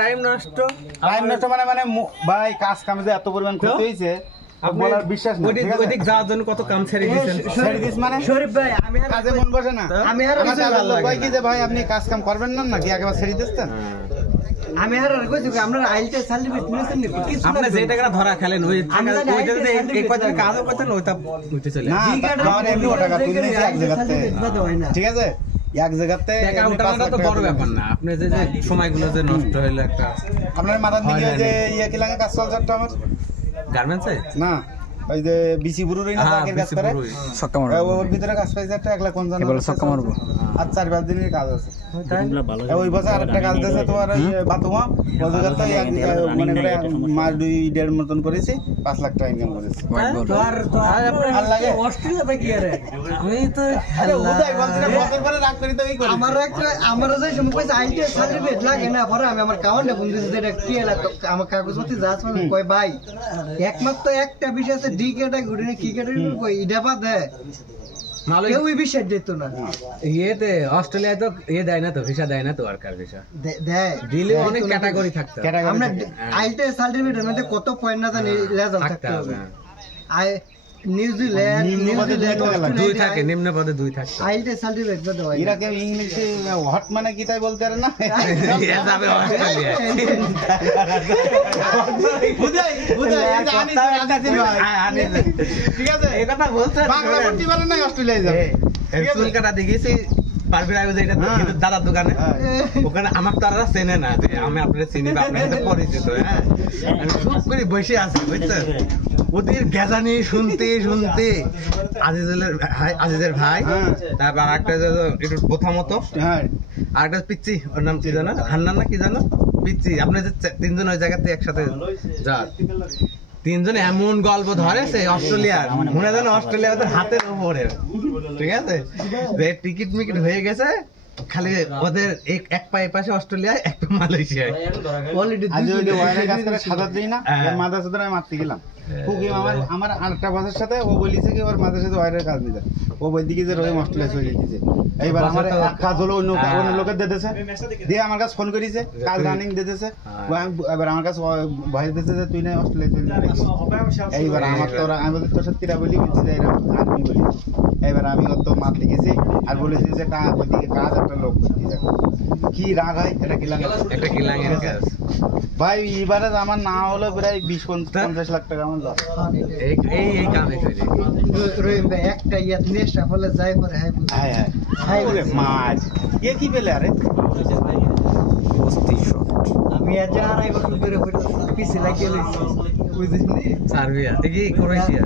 Time নষ্ট মানে ভাই কাজ কামে যে এত পরিমাণ ক্ষতি হইছে বলার বিশ্বাস না। ওইদিক যাওয়ার জন্য কত কাম ছেড়ে দিয়েছেন। ছেড়ে দিস মানে শরীফ ভাই আমি কাজে মন বসে না। আমি আর কই কি যে ভাই আপনি কাজ কাম করবেন না নাকি একবার ছেড়ে দিতেন? আমি আর কইছি আমরা আইলতে সার্টিফিকেট নিছেন নি কিছু আপনি যে টাকা ধরা খেলেন ওই ওইটাতে এই কয়দিন কাজও করতেন ওইটা উঠে চলে না আমার এমনি টাকা তুলে নিয়েছি এক জায়গাতে। ঠিক আছে এক জায়গাতে টাকা উঠানোটা তো বড় ব্যাপার না। আপনি যে সময়গুলো যে নষ্ট হইলো একটা আপনার মাথার দিকে যে ইয়া কি লাগে কাজ চলছে আমার গার্মেন্টসে না ওই যে বিসি বুরুরই না তাকে কাজ করে ছক্কা মারবো ওর ভিতরে কাজ পাইছে একটা 150 এবারে ছক্কা মারবো আর 4-5 দিনের কাজ আছে ওই বছর আরেকটা কাজ দিয়েছে তোমার ওই বাতুমা বলতে তো মনে করে মাস 2.5 মতন করেছি 5 লাখ টাকা ইনকাম করেছি তো আর লাগে অস্ট্রেলিয়াতে কি আরে আমি তো আরে উদয় বলতে না বছর পরে রাগ করি তো এই করি আমার যে সময় কইছে আইলতে সার্টিফিকেট লাগে না পরে আমি আমার কাউন্টে ফোন দিছি যেটা কি লাগতো আমার কাগজপত্র যা আছে কই ভাই একমাত্র একটা বিষয় আছে ডি ক্যাটাগরি কি ক্যাটাগরি কই ইডাপা দে কেউ বিষয় দিত না ইয়েতে অস্ট্রেলিয়ায় তো ইয়ে দেয় না তো ভিসা দেয় না তো ওয়ার্কার ভিসা দেয় দিলে অনেক ক্যাটাগরি থাকতো। আমরা আইলতে সার্টিফিকেটের মধ্যে কত পয়েন্ট না জানি রেজাল্ট থাকতে হবে। আই নিউজিল্যান্ড দুই থাকে নিম্ন পদে 2 থাকে আইলতে সার্টিফিকেট বড় হয় এরা কেউ ইংলিশে হট মানে কি তাই বলতে পারে না এ যাবে অস্ট্রেলিয়া ঠিক আছে এই কথা বলতে বাংলা বলতে পারে না অস্ট্রেলিয়ায় যাবে চুল কাটা দেখেছি পারবির আগে যে এটা দাদার দোকানে ওখানে আমার তারা চেনে না যে আমি আপনার চিনি বা আপনার সাথে পরিচিত। হ্যাঁ আমি চুপ করে বসে আছি বুঝছেন ওদের গেজানি শুনতে শুনতে আজিজের ভাই তারপর আরেকটা একটু বোথা মতো আরেকটা পিচ্ছি ওর নাম কি জানো হান্নান না কি জানো পিচ্ছি আপনি যে 3 জন ওই জায়গাতে একসাথে যান 3 জন এমন গল্প ধরেছে অস্ট্রেলিয়ার মনে জানো অস্ট্রেলিয়া ওদের হাতের উপরে। ঠিক আছে যে টিকিট মিকিট হয়ে গেছে খালি ওদের এক পায়ে পাশে অস্ট্রেলিয়া এক পা মালয়েশিয়ায় অলরেডি আজ ওই যে ওয়াইরের কাজ করে সাদা দিই না এর মাদার সাথে আমি মারতে গেলাম খুবই আমার আরেকটা বাসের সাথে ও বলিছে কি ওর মাদার সাথে ওয়াইরের কাজ দিতে ও বই দিকে যে রহিম অস্ট্রেলিয়া চলে গেছে এইবার আমার এক কাজ হলো অন্য লোকের দিতেছে দিয়ে আমার কাছে ফোন করেছে কাজ রানিং দিতেছে এবার আমার কাছে ভয় দিতেছে যে তুই না অস্ট্রেলিয়া চলে যাবি এইবার আমার তো আমি তোর সাথে কিরা বলি বলছি যে এরকম আমি বলি এবার আমি অত মাত লিখেছি আর বলেছি যে ওইদিকে কাজ একটা লোক কি রাগ হয় এটা কি লাগে একটা কি লাগে কাজ ভাই এবারে আমার না হলো প্রায় 20-50 লাখ টাকা আমার লস এই কামে চলে রহিম ভাই একটা ইয়াত নেশা ফলে যাই পরে হাই হাই বলে মাছ এ কি পেলে আরে আমি আজ আর আই বছর ধরে পিছে লাগিয়ে লইছি বুঝলি সার্বিয়া দেখি ক্রোয়েশিয়া